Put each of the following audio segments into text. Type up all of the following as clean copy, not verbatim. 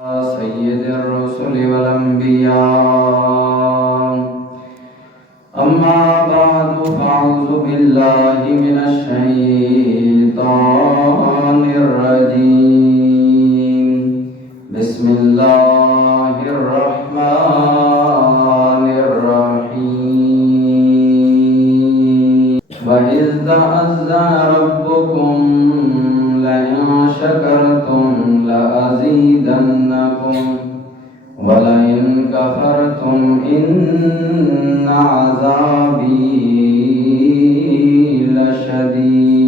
سيد الرسل والأنبياء أما بعد فأعوذ بالله من الشيطان الرجيم بسم الله الرحمن الرحيم وإذ تأذن ربكم لئن شكرتم لأزيدنكم ولئن كفرتم إن عذابي لشديد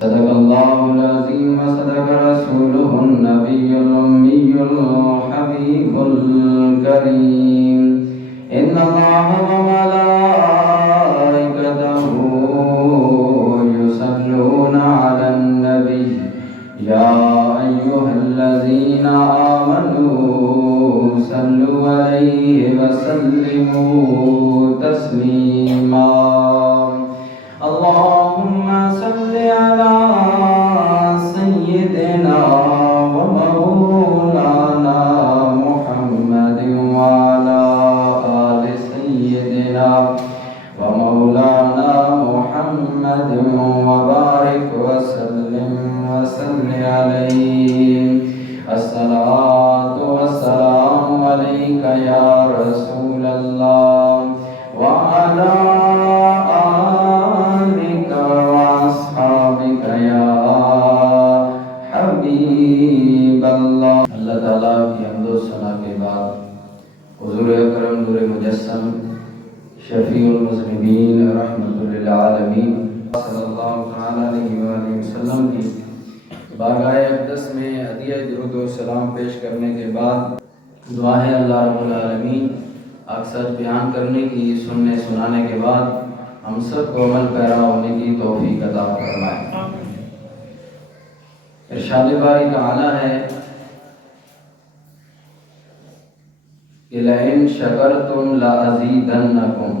صدق الله العظيم وصدق رسوله النبي الأمي الحبيب الكريم إن الله وملائكته يصلون على النبي يا أيها الذين آمنوا صلوا عليه وسلموا تسليما اللهم صل على سيدنا ومولانا محمد وعلى آل سيدنا ومولانا محمد وبارك وسلم عليه الصلاة والسلام عليك يا رسول الله وعلى آلك وأصحابك يا حبيب الله اللہ تعالیٰ کی حمد و ثنا کے بعد حضور اکرم نور مجسم شفیع المذنبین رحمت للعالمین صلی اللہ علیہ وآلہ وسلم کی بارگاہ اقدس میں ہدیہ درود و سلام پیش کرنے کے بعد دعا ہے اللہ رب العالمین اکثر بیان کرنے کی سننے سنانے کے بعد ہم سب کو عمل پیرا ہونے کی توفیق عطا فرمائے۔ ارشاد باری تعالی ہے کہ لئن شکرتم لازیدنکم،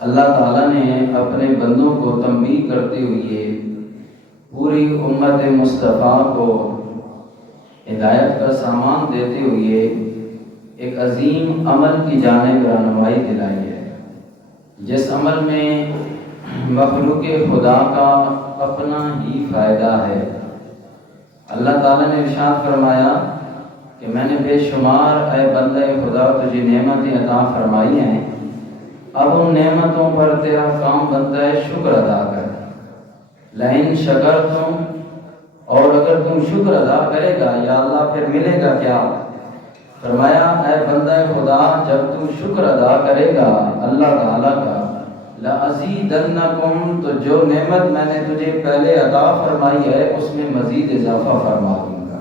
اللہ تعالیٰ نے اپنے بندوں کو تنبیہ کرتے ہوئے پوری امت مصطفیٰ کو ہدایت کا سامان دیتے ہوئے ایک عظیم عمل کی جانب رہنمائی دلائی ہے، جس عمل میں مخلوق خدا کا اپنا ہی فائدہ ہے۔ اللہ تعالیٰ نے ارشاد فرمایا کہ میں نے بے شمار اے بندہ خدا تجھے نعمتیں عطا فرمائی ہیں، اب ان نعمتوں پر تیرا کام بنتا ہے شکر ادا کر۔ لئن شکرتم، اور اگر تم شکر ادا کرے گا یا اللہ پھر ملے گا کیا؟ فرمایا اے بندہ خدا جب تم شکر ادا کرے گا اللہ تعالیٰ کا لَأَزِيدَنَّكُمْ، تو جو نعمت میں نے تجھے پہلے عطا فرمائی ہے اس میں مزید اضافہ فرما دوں گا۔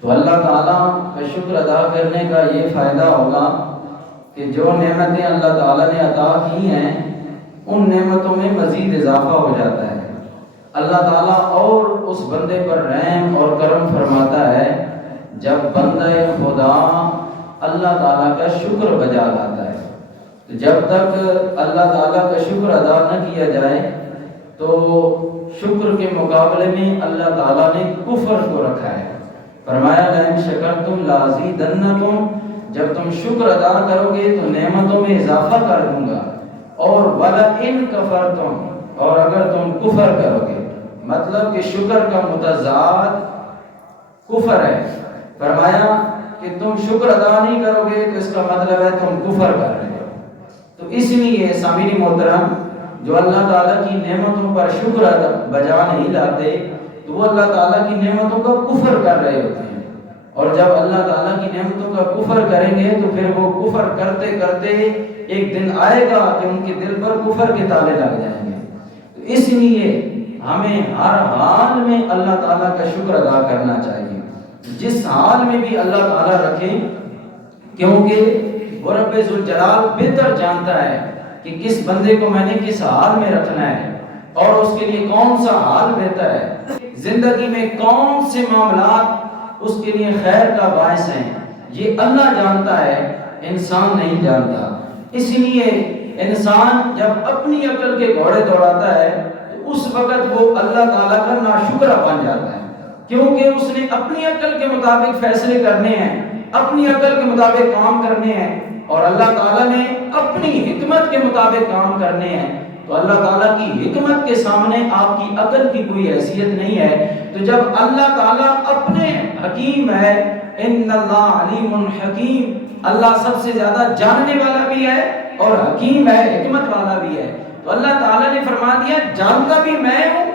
تو اللہ تعالیٰ کا شکر ادا کرنے کا یہ فائدہ ہوگا کہ جو نعمتیں اللہ تعالیٰ نے عطا کی ہیں ان نعمتوں میں مزید اضافہ ہو جاتا ہے۔ اللہ تعالیٰ اور اس بندے پر رحم اور کرم فرماتا ہے جب بندہ خدا اللہ تعالیٰ کا شکر بجا لاتا ہے۔ جب تک اللہ تعالیٰ کا شکر ادا نہ کیا جائے تو شکر کے مقابلے میں اللہ تعالیٰ نے کفر کو رکھا ہے۔ فرمایا لئن شکرتم لازیدنکم، جب تم شکر ادا کرو گے تو نعمتوں میں اضافہ کر دوں گا، اور وَلَئِن كَفَرْتُمْ، اور اگر تم کفر کرو گے، مطلب کہ شکر کا متضاد کفر ہے۔ فرمایا کہ تم شکر ادا نہیں کرو گے تو اس کا مطلب ہے تم کفر کر رہے ہو۔ تو اس لیے سامعین محترم جو اللہ تعالیٰ کی نعمتوں پر شکر بجا نہیں لاتے تو وہ اللہ تعالیٰ کی نعمتوں کا کفر کر رہے ہوتے ہیں، اور جب اللہ تعالیٰ کی نعمتوں کا کفر کریں گے تو پھر وہ کفر کرتے کرتے ایک دن آئے گا کہ ان کے دل پر کفر کے تالے لگ جائیں گے۔ تو اس لیے ہمیں ہر حال میں اللہ تعالیٰ کا شکر ادا کرنا چاہیے، جس حال میں بھی اللہ تعالیٰ رکھے، کیونکہ وہ رب ذوالجلال بہتر جانتا ہے کہ کس بندے کو میں نے کس حال میں رکھنا ہے اور اس کے لیے کون سا حال بہتر ہے، زندگی میں کون سے معاملات اس کے لیے خیر کا باعث ہیں، یہ اللہ جانتا ہے، انسان نہیں جانتا۔ اس لیے انسان جب اپنی عقل کے گھوڑے دوڑاتا ہے تو اس وقت وہ اللہ تعالیٰ کا ناشکرہ بن جاتا ہے، کیونکہ اس نے اپنی عقل کے مطابق فیصلے کرنے ہیں، اپنی عقل کے مطابق کام کرنے ہیں، اور اللہ تعالیٰ نے اپنی حکمت کے مطابق کام کرنے ہیں۔ تو اللہ تعالیٰ کی حکمت کے سامنے آپ کی عقل کی کوئی حیثیت نہیں ہے۔ تو جب اللہ تعالیٰ اپنے حکیم ہے، ان اللہ علیم حکیم، اللہ سب سے زیادہ جاننے والا بھی ہے اور حکیم ہے، حکمت والا بھی ہے، تو اللہ تعالیٰ نے فرما دیا جانتا بھی میں ہوں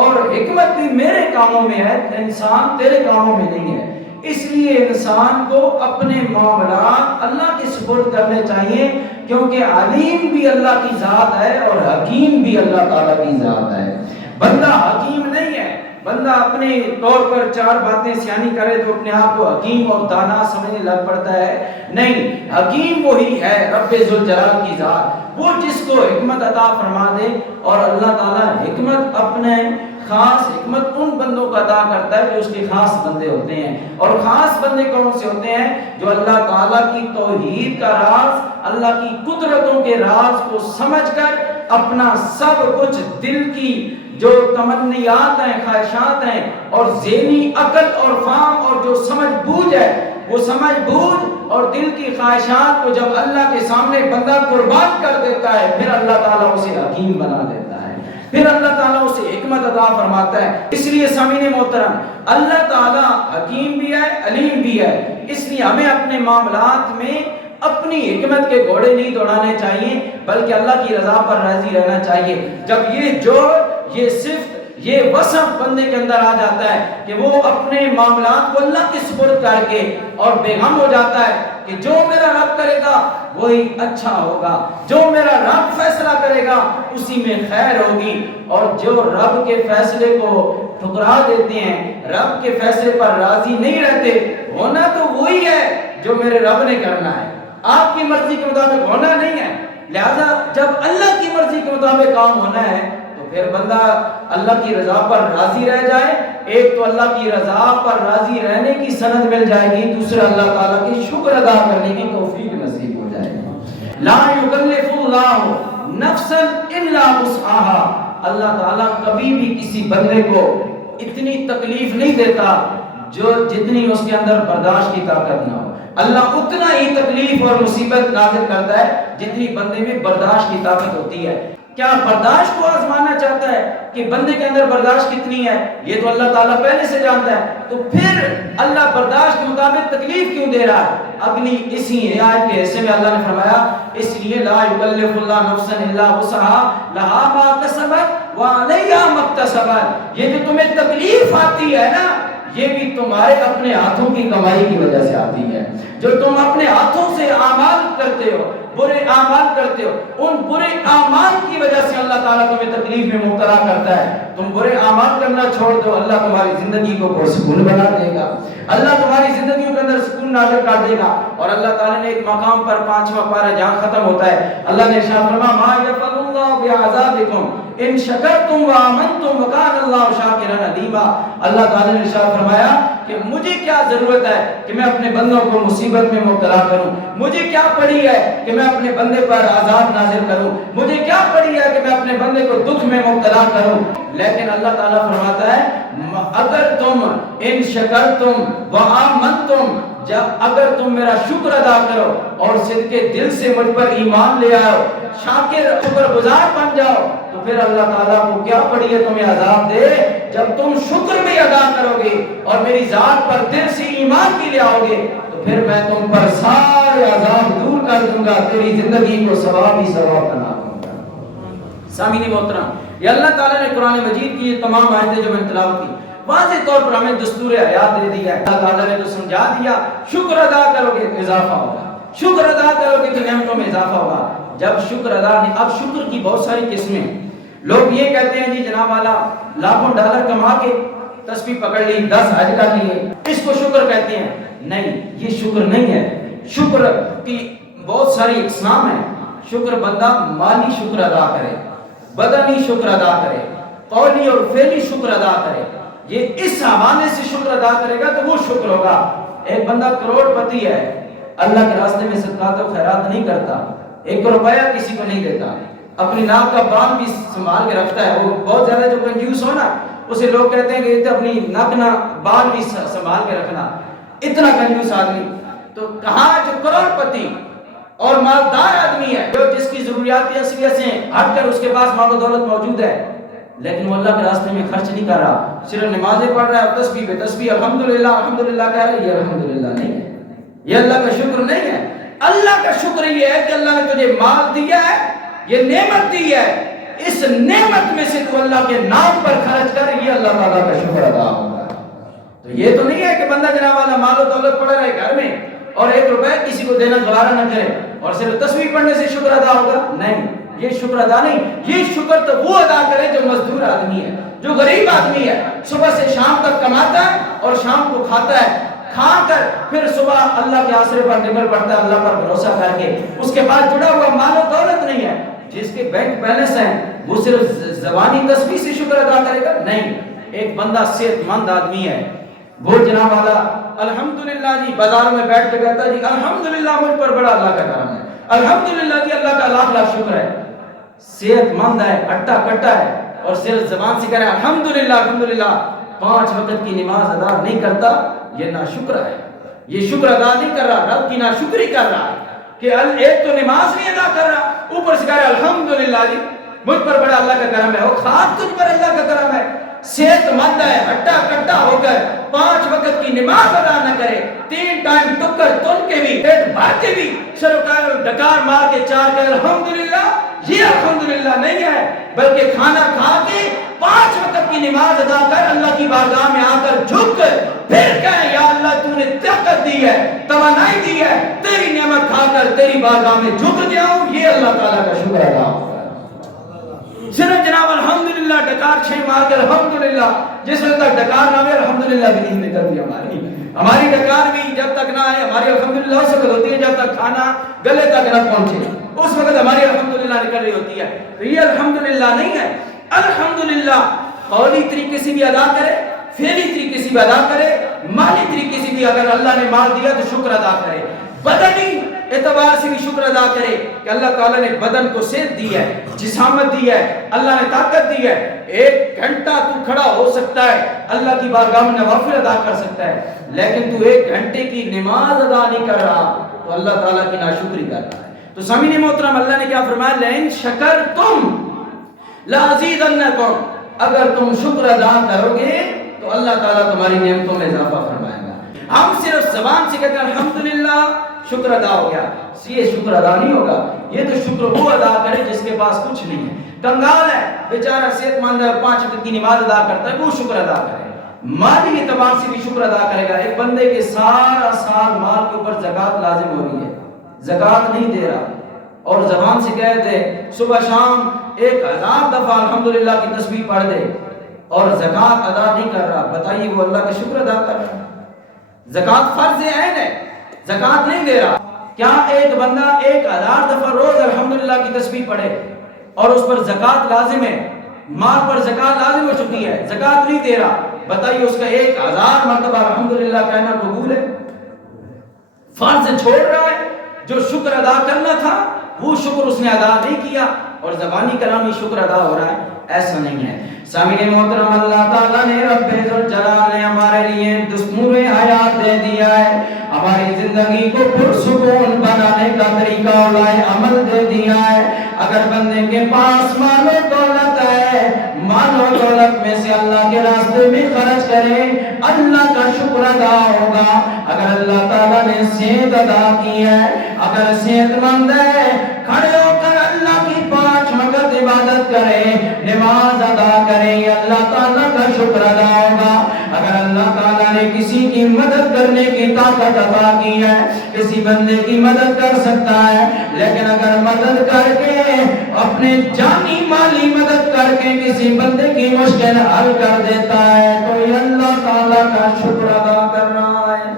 اور حکمت بھی میرے کاموں میں ہے، انسان تیرے کاموں میں نہیں ہے۔ اس لیے انسان کو اپنے معاملات اللہ کے سپرد کرنے چاہیے، کیونکہ علیم بھی اللہ کی ذات ہے اور حکیم بھی اللہ تعالیٰ کی ذات ہے۔ بندہ حکیم نہیں ہے، بندہ اپنے طور پر چار باتیں سیانی کرے تو اپنے آپ کو حکیم اور دانا سمجھنے لگ پڑتا ہے، نہیں، حکیم وہی ہے رب ذوالجلال کی ذات، وہ جس کو حکمت عطا فرما دے۔ اور اللہ تعالیٰ حکمت اپنے خاص حکمت ان بندوں کا عطا کرتا ہے جو اس کے خاص بندے ہوتے ہیں، اور خاص بندے کون سے ہوتے ہیں؟ جو اللہ تعالیٰ کی توحید کا راز، اللہ کی قدرتوں کے راز کو سمجھ کر اپنا سب کچھ دل کی جو تمنیات ہیں، خواہشات ہیں، اور ذہنی عقل اور فہم اور جو سمجھ بوجھ ہے، وہ سمجھ بوجھ اور دل کی خواہشات کو جب اللہ کے سامنے بندہ قربان کر دیتا ہے، پھر اللہ تعالیٰ اسے حکیم بنا دیتا ہے، پھر اللہ تعالیٰ اسے حکمت عطا فرماتا ہے۔ اس لیے سامعین محترم، اللہ تعالیٰ حکیم بھی ہے، علیم بھی ہے، اس لیے ہمیں اپنے معاملات میں اپنی حکمت کے گھوڑے نہیں دوڑانے چاہیے، بلکہ اللہ کی رضا پر راضی رہنا چاہیے۔ جب یہ جوڑ، یہ صفت، یہ وصف بندے کے اندر آ جاتا ہے کہ وہ اپنے معاملات کو اللہ کے سپرد کر کے اور بے غم ہو جاتا ہے کہ جو میرا رب کرے گا وہی اچھا ہوگا، جو میرا رب فیصلہ کرے گا اسی میں خیر ہوگی، اور جو رب کے فیصلے کو ٹھکرا دیتے ہیں، رب کے فیصلے پر راضی نہیں رہتے، ہونا تو وہی ہے جو میرے رب نے کرنا ہے، آپ کی مرضی کے مطابق ہونا نہیں ہے۔ لہذا جب اللہ کی مرضی کے مطابق کام ہونا ہے تو پھر بندہ اللہ کی رضا پر راضی رہ جائے۔ ایک تو اللہ کی رضا پر راضی رہنے کی سند مل جائے گی، دوسرا اللہ تعالیٰ کی شکر ادا کرنے کی توفیق نصیب ہو جائے گی۔ لا یکلف اللہ نفسا الا وسعها، اللہ تعالیٰ کبھی بھی کسی بندے کو اتنی تکلیف نہیں دیتا جو جتنی اس کے اندر برداشت کی طاقت نہ ہو۔ اللہ اتنا ہی تکلیف اور مصیبت نازل کرتا ہے جتنی بندے میں برداشت کی طاقت ہوتی ہے۔ کیا برداشت کو آزمانا چاہتا ہے کہ بندے کے اندر برداشت کتنی ہے؟ یہ تو اللہ تعالیٰ پہلے سے جانتا ہے، تو پھر اللہ برداشت کے مطابق تکلیف کیوں دے رہا ہے؟ اگلی اسی آیت کے حصے میں اللہ نے فرمایا اس لیے لا یکلف اللہ نفسا الا وسعها لها ما کسبت وعلیہا ما اکتسبت، یہ جو تمہیں تکلیف آتی ہے نا، یہ بھی تمہارے اپنے ہاتھوں کی کمائی کی وجہ سے آتی ہے۔ جو تم اپنے ہاتھوں سے اعمال کرتے ہو، برے اعمال کرتے ہو، ان برے اعمال کی وجہ سے اللہ تعالیٰ تمہیں تکلیف میں مبتلا کرتا ہے۔ تم برے اعمال کرنا چھوڑ دو، اللہ تمہاری زندگی کو پرسکون بنا دے گا، اللہ تمہاری زندگیوں کے اندر سکون نازل کر دے گا۔ اور اللہ تعالیٰ نے ایک مقام پر 5واں پارہ جہاں ختم ہوتا ہے، اللہ نے ارشاد فرمایا ما یفعل اللہ بعذابکم ان شکرتم وآمنتم وکان اللہ شاکرا علیما۔ اللہ تعالیٰ نے ارشاد فرمایا کہ مجھے کیا ضرورت ہے کہ میں اپنے بندوں کو مصیبت میں مبتلا کروں، مجھے کیا پڑی ہے کہ میں اپنے بندے پر عذاب نازل کروں، مجھے کیا پڑی ہے کہ میں اپنے بندے کو دکھ میں مبتلا کروں۔ لیکن اللہ تعالیٰ فرماتا ہے اگر تم ان شکرتم وآمنتم، جب اگر تم میرا شکر ادا کرو اور صدقے دل سے مجھ پر ایمان لے آؤ، شاکر شکر گزار بن جاؤ، تو پھر اللہ تعالیٰ کو کیا پڑی ہے تمہیں عذاب دے؟ جب تم شکر بھی ادا کرو گے اور میری ذات پر دل سے ایمان بھی لے آؤ گے تو پھر میں تم پر سارے عذاب دور کر دوں گا، تیری زندگی کو ثواب ہی ثواب بنا دوں گا۔ سامعین محترم، یہ اللہ تعالیٰ نے قرآن مجید کی یہ تمام آیتیں جو میں تلاوت کی واضح طور پر ہمیں دستور حیات دے دیا ہے۔ اللہ تعالیٰ نے تو سمجھا دیا شکر ادا کرو گے تو اضافہ ہوگا، شکر ادا کرو گے تو نعمتوں میں اضافہ ہوگا۔ جب شکر ادا نہیں، اب شکر کی بہت ساری قسمیں، لوگ یہ کہتے ہیں جی جناب والا لاکھوں ڈالر کما کے تسبیح پکڑ لی، 10 حج کر لیے، اس کو شکر کہتے ہیں۔ نہیں، یہ شکر نہیں ہے۔ شکر کی بہت ساری اقسام ہیں۔ شکر بندہ مالی شکر ادا کرے، بدنی شکر ادا کرے، قولی اور فعلی شکر ادا کرے، یہ اس حوالے سے شکر ادا کرے گا تو وہ شکر ہوگا۔ ایک بندہ کروڑ پتی ہے، اللہ کے راستے میں صدقات و خیرات نہیں کرتا، 1 روپیہ کسی کو نہیں دیتا، اپنی ناک کا بال بھی سنبھال کے رکھتا ہے. وہ بہت زیادہ جو کنجوس ہو نا اسے لوگ کہتے ہیں کہ اپنی ناک نہ بال بھی سنبھال کے رکھنا. اتنا کنجوس آدمی. تو کہاں جو کروڑ پتی اور مالدار آدمی ہے جو جس کی ضروریات اصلیہ سے ہٹ کر اس کے پاس مال و دولت موجود ہے لیکن وہ اللہ کے راستے میں خرچ نہیں کر رہا, صرف نمازیں پڑھ رہا ہے اور تسبیح پہ تسبیح الحمدللہ الحمدللہ کہہ رہا ہے, یہ الحمدللہ نہیں ہے, یہ اللہ کا شکر نہیں ہے. اللہ کا شکر یہ ہے کہ اللہ نے تجھے مال دیا ہے, یہ نعمت دی ہے, اس نعمت میں سے تو اللہ کے نام پر خرچ کر, یہ اللہ تعالیٰ کا شکر ادا ہوگا. تو یہ تو نہیں ہے کہ بندہ جناب والا مال و دولت پڑا رہے گھر میں اور 1 روپے کسی کو دینا دوبارہ نہ کرے اور صرف تسبیح پڑھنے سے شکر ادا ہوگا. نہیں, یہ شکر ادا نہیں. یہ شکر تو وہ ادا کرے جو مزدور آدمی ہے, جو غریب آدمی ہے, صبح سے شام تک کماتا ہے اور شام کو کھاتا ہے, کھا کر پھر صبح اللہ کے آسرے پر نکل پڑتا ہے اللہ پر بھروسہ کر کے. اس کے پاس جڑا ہوا مال و دولت نہیں ہے. جس کے بینک بیلنس ہیں وہ صرف زبانی تسبیح سے شکر ادا کرے گا. نہیں, ایک بندہ صحت مند آدمی ہے وہ جناب والا الحمدللہ جی بازار میں بیٹھ کے کہتا ہے جی الحمدللہ مجھ پر بڑا اللہ کا کرم ہے, الحمدللہ جی اللہ کا لاکھ لاکھ شکر ہے. صحت مند ہے, اٹا کٹا ہے اور صرف زبان سے کرے الحمدللہ الحمدللہ, 5 وقت کی نماز ادا نہیں کرتا, یہ ناشکر ہے. یہ شکر ادا نہیں کر رہا, رب کی ناشکری کر رہا ہے کہ ایک تو نماز نہیں ادا کر رہا, اوپر سے کہے الحمدللہ جی مجھ پر بڑا اللہ کا کرم ہے. وہ خاص تجھ پر اللہ کا کرم ہے. صحت مند ہے, ہٹا کٹا ہو کر 5 وقت کی نماز ادا نہ کرے, 3 ٹائم ٹکر تل کے بھی پیٹ بھر کے بھی سرکار ڈکار مار کے 4 کہ الحمدللہ, یہ الحمدللہ نہیں ہے بلکہ کھانا کھا کے 5 وقت کی نماز ادا کر اللہ کی بارگاہ میں آ کر جھک کر پھر کہے یا اللہ تو نے طاقت دی ہے, توانائی دی ہے, تیری نعمت کھا کر تیری بارگاہ میں جھک گیا ہوں, یہ اللہ تعالیٰ کا شکر ادا ہوگا. صرف جناب الحمدللہ ڈکار 6 مار کر الحمدللہ, جس وقت تک ڈکار نہ ہوئے الحمدللہ بھی نہیں نکلتی ہماری ڈکار بھی جب تک نہ آئے, ہماری الحمدللہ اس وقت ہوتی ہے جب تک کھانا گلے تک نہ پہنچے, اس وقت ہماری الحمدللہ نکل رہی ہوتی ہے. تو یہ الحمدللہ نہیں ہے. الحمدللہ قولی طریقے سے بھی ادا کرے, فعلی طریقے سے بھی ادا کرے, مالی طریقے سے بھی اگر اللہ نے مال دیا تو شکر ادا کرے, بدنی اعتبار سے بھی شکر ادا کرے کہ اللہ تعالیٰ نے بدن کو صحت دی ہے, جسامت دی ہے, اللہ نے طاقت دی ہے. 1 گھنٹہ تو کھڑا ہو سکتا ہے, اللہ کی بارگاہ میں نوافل ادا کر سکتا ہے, لیکن تو 1 گھنٹے کی نماز ادا نہیں کر رہا تو اللہ تعالیٰ کی ناشکری کر رہا ہے. تو سامعین محترم اللہ نے کیا فرمایا, لئن شکرتم لازیدنکم, اگر تم شکر ادا کرو گے تو اللہ تعالیٰ تمہاری نعمتوں میں اضافہ فرمائے گا. ہم صرف زبان سے کہتے ہیں الحمدللہ شکر ادا ہو گیا, یہ شکر ادا نہیں ہوگا. یہ تو شکر وہ ادا کرے جس کے پاس کچھ نہیں ہے, کنگال ہے بیچارہ, صحت مند ہے, 5 وقت کی نماز ادا کرتا ہے, وہ شکر ادا کرے. مالی اعتبار سے بھی شکر ادا کرے گا. ایک بندے کے سارا سال مال کے اوپر زکوٰۃ لازم ہو رہی ہے, زکوٰۃ نہیں دے رہا اور زبان سے کہہ دے صبح شام 1000 دفعہ الحمدللہ کی تسبیح پڑھ دے اور زکوٰۃ ادا نہیں کر رہا, بتائیے وہ اللہ کا شکر ادا کر رہا ہے؟ زکوٰۃ فرض عین ہے, زکوٰۃ نہیں دے رہا. کیا ایک بندہ 1000 دفعہ روز الحمدللہ کی تسبیح پڑھے اور اس پر زکوٰۃ لازم ہے, مال پر زکوٰۃ لازم ہو چکی ہے, زکوٰۃ نہیں دے رہا, بتائیے اس کا 1000 مرتبہ الحمدللہ کہنا قبول ہے؟ فرض چھوڑ رہا ہے, جو شکر ادا کرنا تھا وہ شکر اس نے ادا نہیں کیا اور زبانی کلامی شکر ادا ہو رہا ہے, ایسا نہیں ہے. سامعین محترم اللہ تعالیٰ نے رب ذوالجلال نے ہمارے لیے دستور حیات دے دیا ہے, ہماری زندگی کو پرسکون بنانے کا طریقہ عمل دے دیا ہے. اگر بندے کے پاس مال و دولت ہے, مال و دولت میں سے اللہ کے راستے میں خرچ کرے, اللہ کا شکر ادا ہوگا. اگر اللہ تعالیٰ نے صحت ادا کی ہے, اگر صحت مند ہے, کھڑے ہو کر اللہ کی 5 وقت عبادت کرے, نماز ادا کرے, اللہ تعالیٰ کا شکر ادا ہوگا. اگر اللہ تعالیٰ نے کسی کی مدد کرنے کی طاقت عطا کی ہے, کسی بندے کی مدد کر سکتا ہے, لیکن اگر مدد کر کے اپنے جانی مالی مدد کر کے کسی بندے کی مشکل حل کر دیتا ہے تو یہ اللہ تعالیٰ کا شکر ادا کر رہا ہے,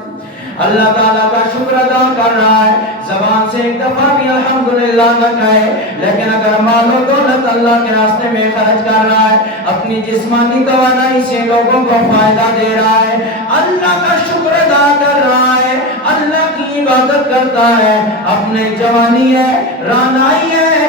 اللہ تعالیٰ کا شکر ادا کر رہا ہے. زبان سے 1 دفعہ بھی الحمدللہ نہ کہے, لیکن اگر مال و دولت اللہ کے راستے میں خرچ کر رہا ہے, اپنی جسمانی توانائی سے لوگوں کو فائدہ دے رہا ہے, اللہ کا شکر ادا کر رہا ہے, اللہ کی عبادت کرتا ہے, اپنے جوانی ہے, رانائی ہے,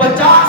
50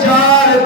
4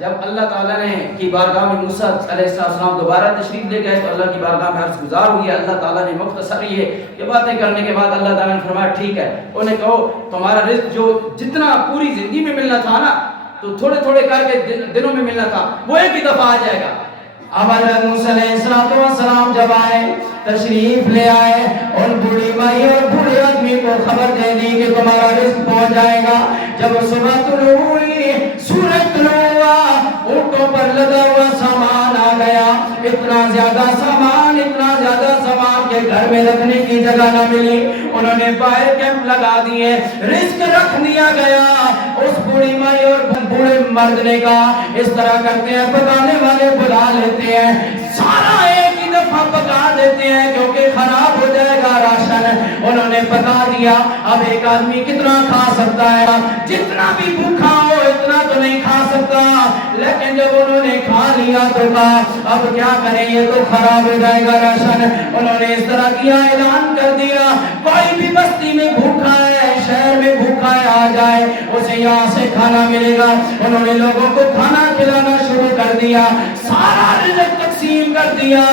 جب اللہ تعالیٰ نے کی بارگاہ میں موسیٰ علیہ السلام دوبارہ تشریف لے گئے تو اللہ کی بارگاہ میں عرض گزار ہوئی ہے. اللہ تعالیٰ نے مختصر یہ باتیں کرنے کے بعد اللہ تعالیٰ نے فرمایا ٹھیک ہے, انہیں کہو تمہارا رزق جو جتنا پوری زندگی میں ملنا تھا نا تو تھوڑے تھوڑے کر کے دنوں میں ملنا تھا وہ ایک ہی دفعہ آ جائے گا. اب حضرت موسیٰ علیہ السلام جب آئے تشریف لے آئے ان بوڑھی مائی اور بوڑھے آدمی کو خبر دے دی کہ تمہارا رزق پہنچ جائے گا. جب صبح طلوع ہوئی سورج طلوع ہوا اونٹوں پر لدا ہوا سامان آ گیا. اتنا زیادہ سامان کہ گھر میں رکھنے کی جگہ نہ ملی. انہوں نے باہر کیمپ لگا دیے, رزق رکھ دیا گیا. اس بوڑھی مائی اور بوڑھے مرد نے کہا اس طرح کرتے ہیں پکانے والے بلا لیتے ہیں, سارا ایک ہی دفعہ پکا دیتے ہیں کیونکہ خراب ہو جائے گا راشن. انہوں نے پکا دیا. اب ایک آدمی کتنا کھا سکتا ہے؟ جتنا بھی بھوکا ہو اتنا تو نہیں کھا سکتا. لیکن جب انہوں نے کھا لیا تو کہا اب کیا کریں, یہ تو خراب ہو جائے گا راشن. انہوں نے اس طرح کیا, اعلان کر دیا کوئی بھی بستی میں بھوکا ہے, شہر میں بھوکا ہے, آ جائے اسے یہاں سے کھانا ملے گا. انہوں نے لوگوں کو کھانا کھلانا شروع کر دیا, سارا رزق تقسیم کر دیا.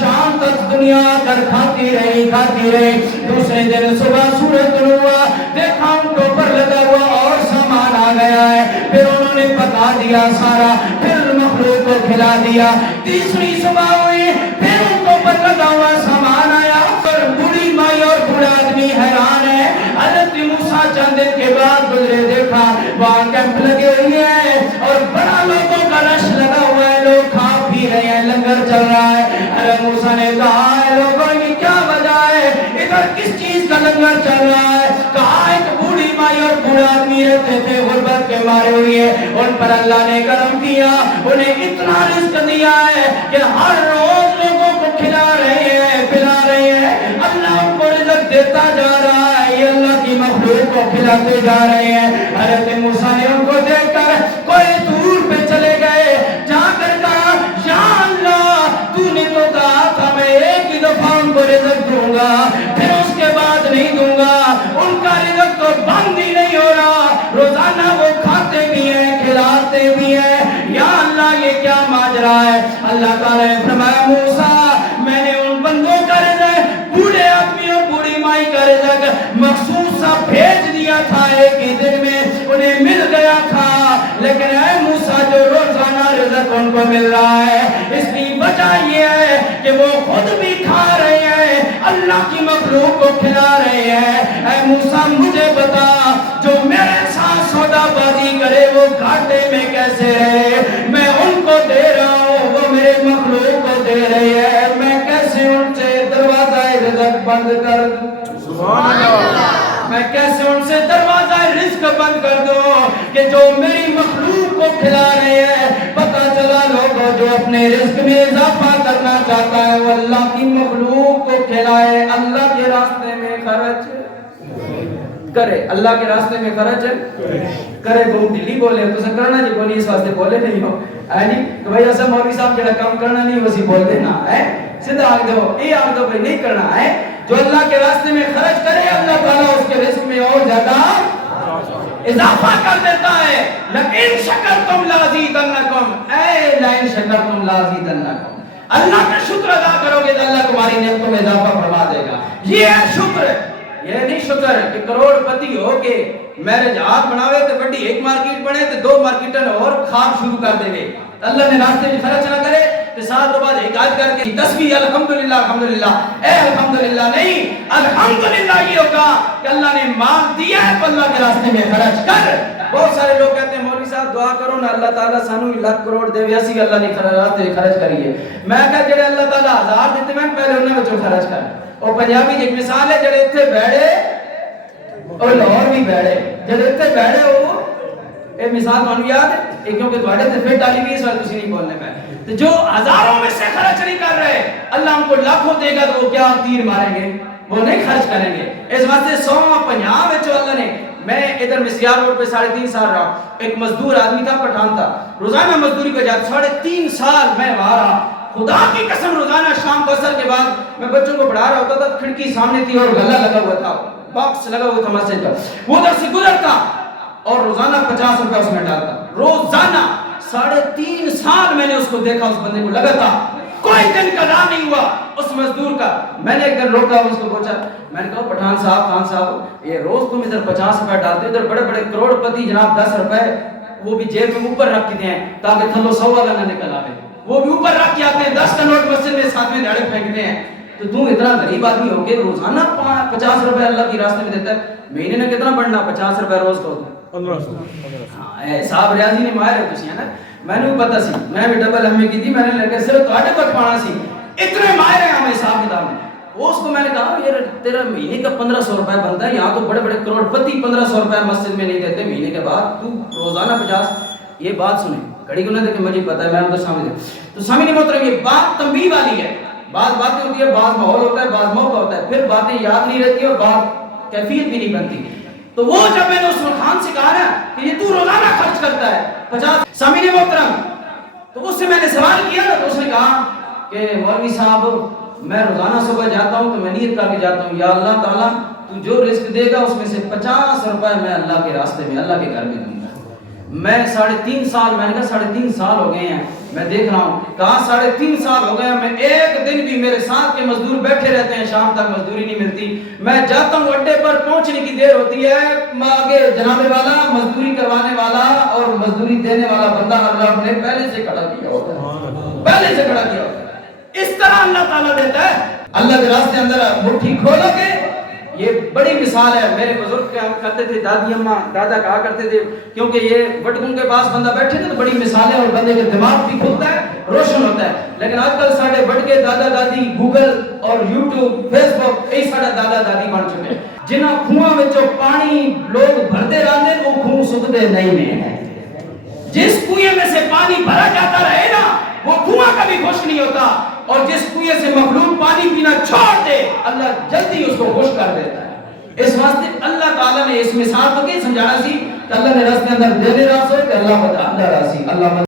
شام تک دنیا کر کھاتی رہی. دوسرے دن صبح سورج طلوع ہوا, دیکھا اونٹوں پر لگا ہوا اور سامان آ گیا ہے. پھر انہوں نے پکا دیا سارا, پھر مخلوق کو کھلا دیا. تیسری صبح ہوئی, پھر اونٹوں پر لگا ہوا سامان آیا. پر بوڑھی مائی اور بوڑھا آدمی حیران ہے. حضرت موسیٰ چند دن کے بعد گزرے, دیکھا وہاں کیمپ لگے ہوئے ہیں اور بڑا لوگوں کا رش لگا ہوا ہے, لوگ کھا پی رہے ہیں, لنگر چل رہا ہے. حضرت موسیٰ نے کہا ہے لوگوں کی کیا وجہ ہے, ادھر کس چیز کا لنگر چل رہا ہے؟ کہا ایک بوڑھی مائی اور بوڑھا آدمی رہتے تھے غربت کے مارے ہوئے, ان پر اللہ نے کرم کیا, انہیں اتنا رزق دیا ہے کہ ہر روز لوگوں کو کھلا رہے ہیں, پلا رہے ہیں. اللہ ان کو رزق دیتا جا رہا ہے, یہ اللہ کی مخلوق کو کھلاتے جا رہے ہیں. حضرت موسیٰ نے ان کو دیکھ کر کوئی دور پہ چلے گئے, جا کر کہا یا اللہ تو نے تو کہا تھا میں ایک ہی دفعہ ان کو رزق دوں گا, پھر اس کے بعد نہیں دوں گا. ان کا رزق تو بند ہی نہیں ہو رہا, روزانہ وہ کھاتے بھی ہیں کھلاتے بھی ہیں. یا اللہ یہ کیا ماجرا ہے؟ اللہ تعالیٰ نے فرمایا موسیٰ میں نے ان بندوں کا رزق, بوڑھے آدمی اور بوڑھی مائی کا رزق مخصوص سا بھیج دیا تھا, ایک ہی دن میں انہیں مل گیا تھا. لیکن اے موسیٰ جو روزانہ رزق ان کو مل رہا ہے اس کی وجہ یہ ہے کہ وہ خود بھی کھا رہے ہیں, اللہ کی مخلوق کو کھلا رہے ہیں. اے موسیٰ مجھے بتا جو میرے ساتھ سودا بازی کرے وہ گھاٹے میں کیسے رہے؟ میں ان کو دے رہا ہوں, وہ میرے مخلوق کو دے رہی ہے, میں کیسے ان سے دروازہ رزق بند کر دوں؟ سبحان اللہ. میں کیسے ان سے دروازہ رزق بند کر دوں کہ جو میری مخلوق کو کھلا رہے ہیں؟ پتہ چلا لوگوں جو اپنے رزق میں اضافہ کرنا چاہتا ہے وہ اللہ کی مخلوق کو کھلائے, اللہ کے راستے میں خرچ کرے, اللہ کے راستے میں خرچ کرے. بہت دلی بولے تو سے کرنا جی بولی اس واسطے بولے نہیں ہو نہیں کہ بھائی ایسا مولوی صاحب جڑا کام کرنا نہیں ویسی بول دینا ہے, سیدھا آگ دو یہ آگ دو بھائی نہیں کرنا ہے. جو اللہ کے راستے میں خرچ کرے اللہ تعالیٰ اس کے رزق میں اور زیادہ اضافہ کر دیتا ہے. لَئِن شَكَرْتُمْ لَأَزِيدَنَّكُمْ, اے لَئِن شَكَرْتُمْ لَأَزِيدَنَّكُمْ, اللہ کا شکر ادا کرو گے تو اللہ تمہاری نعمتوں میں اضافہ فرما دے گا. یہ ہے شکر. یہ نہیں شکر کہ کروڑ پتی ہو کے میرے جہاز بناوے تو بڑی ایک مارکیٹ بنے تو دو مارکیٹن اور خواب شروع کر دے گے. اللہ نے راستے میں خرچ نہ کرے تو سال بعد ایک آیت کر کے تسبیح الحمدللہ الحمدللہ, اے الحمدللہ نہیں, الحمدللہ یہ ہوگا کہ اللہ نے مال دیا ہے تو اللہ کے راستے میں خرچ کر. بہت سارے لوگ کہتے ہیں مولوی صاحب دعا کرو نا اللہ تعالیٰ سانو لاکھ کروڑ دے, ویسی اللہ نے راستے میں خرچ کریے. میں کہا جڑے اللہ تعالیٰ 1000 دیتے ہیں پہلے انہوں نے خرچ کر. اور پنجابی ایک مثال ہے جڑے اتنے بیڑے اور لاہور بھی بیڑے, جڑے اتنے بیڑے ہو یہ مثال تو یاد ہے کیونکہ تھوڑے تے پھر ڈالی بھی اس وقت کسی نہیں بولنے پہ. جو ہزاروں میں سے خرچ نہیں کر رہے اللہ ان کو لاکھوں دے گا تو وہ کیا تیر ماریں گے, وہ نہیں خرچ کریں گے. اس واسطے 150 میں اللہ نے, میں ادھر مسیار روڈ پہ 3.5 سال رہا, ایک مزدور آدمی تھا, پٹھان تھا, روزانہ مزدوری کو جاتا, 3.5 سال میں وہاں رہا. خدا کی قسم روزانہ شام کو اثر کے بعد میں بچوں کو پڑھا رہا ہوتا تھا, کھڑکی سامنے تھی اور گلا لگا ہوا تھا, باکس لگا ہوا تھا مسجد کا, وہ ادھر سے گزرتا اور روزانہ 50 روپے اس میں ڈالتا. روزانہ 3.5 سال میں نے اس کو دیکھا، اس بندے کو لگا تھا کوئی دن کا نام نہیں ہوا اس مزدور کا. میں نے ایک دن روکا، اس کو پوچھا، میں نے کہا پٹھان صاحب، خان صاحب، یہ روز تم ادھر 50 روپے ڈالتے ہو، ادھر بڑے بڑے کروڑ پتی جناب 10 روپے وہ بھی جیب میں اوپر رکھتے ہیں تاکہ تھلو 100 والا نہ نکل آئے، وہ بھی اوپر رکھ کے آتے ہیں، 10 کا نوٹ مسجد میں ساتھ میں دھاڑے پھینکتے ہیں. تو تم اتنا غریب آدمی ہو کے روزانہ 50 روپے اللہ کی راستے میں دیتا ہے، مہینے میں کتنا بڑھنا؟ 50 روپے روز کو 1500. صاحب ریاضی نے ماہر ہے تسی ہے نا، میں نے پتا سی، میں بھی ڈبل ایم اے کی تھی، میں نے لگے صرف تواڈے تک پانا سی، اتنے ماہر ہیں ہمیں حساب کتاب میں. اس کو میں نے کہا یار تیرا مہینے کا 1500 روپے بنتا ہے، یہاں تو بڑے بڑے کروڑ پتی 1500 روپے مسجد میں نہیں دیتے مہینے کے بعد، تو روزانہ 50. یہ بات سنیں، گھڑی کو نہ دیکھیں، مجھے پتا ہے میں ان کو سامنے دے. تو سامنے محترم یہ بات تنبیہ والی ہے. بعض باتیں ہوتی ہے، بعض ماحول ہوتا ہے، بعض موقع ہوتا ہے، پھر باتیں یاد نہیں رہتی اور بعض کیفیت بھی نہیں بنتی. تو وہ جب میں نے اس خان سے کہا نا کہ یہ تو روزانہ خرچ کرتا ہے 50 سامنے محترم، تو اس سے میں نے سوال کیا نا، تو اس نے کہا کہ مولوی صاحب میں روزانہ صبح جاتا ہوں تو میں نیت کر کے جاتا ہوں، یا اللہ تعالیٰ تو جو رزق دے گا اس میں سے 50 روپے میں اللہ کے راستے میں، اللہ کے گھر میں دوں گا. میں 3.5 سال، میں نے کہا 3.5 سال ہو گئے ہیں میں دیکھ رہا ہوں، کہا 3.5 سال ہو گئے ہیں، میں ایک دن بھی، میرے ساتھ کے مزدور بیٹھے رہتے ہیں، شام تک مزدوری نہیں ملتی، میں جاتا ہوں اڈے پر پہنچنے کی دیر ہوتی ہے، آگے جناب والا مزدوری کروانے والا اور مزدوری دینے والا بندہ اللہ نے پہلے سے کھڑا کیا ہوتا ہے، پہلے سے کھڑا کیا ہوتا ہے. اس طرح اللہ تعالیٰ دیتا ہے. اللہ کے راستے اندر مٹھی کھولو گے، یہ بڑی مثال ہے. میرے بزرگ کہتے تھے، دادی اماں دادا کہا کرتے تھے، کیونکہ یہ وٹکوں کے پاس بندہ بیٹھے تھے تو بڑی مثالیں اور بندے کا دماغ بھی کھلتا ہے، روشن ہوتا ہے. لیکن آج کل ساڑھے وٹکے دادا دادی گوگل اور یوٹیوب فیس بک یہی ساڑھا دادا دادی بن چکے ہیں. جنہاں کھواں وچوں پانی لوگ بھرتے رہتے وہ کھوں سکتے نہیں ہیں. جس کنویں میں سے پانی بھرا جاتا رہے نا وہ کنواں کبھی خشک نہیں ہوتا، اور جس کنویں سے مخلوق پانی پینا چھوڑ دے اللہ جلدی اس کو خشک کر دیتا ہے. اس واسطے اللہ تعالیٰ نے اس مثال کو کیا سمجھانا سی کہ اللہ نے راستے اندر دینے راس ہو کہ اللہ بتا اللہ راسی اللہ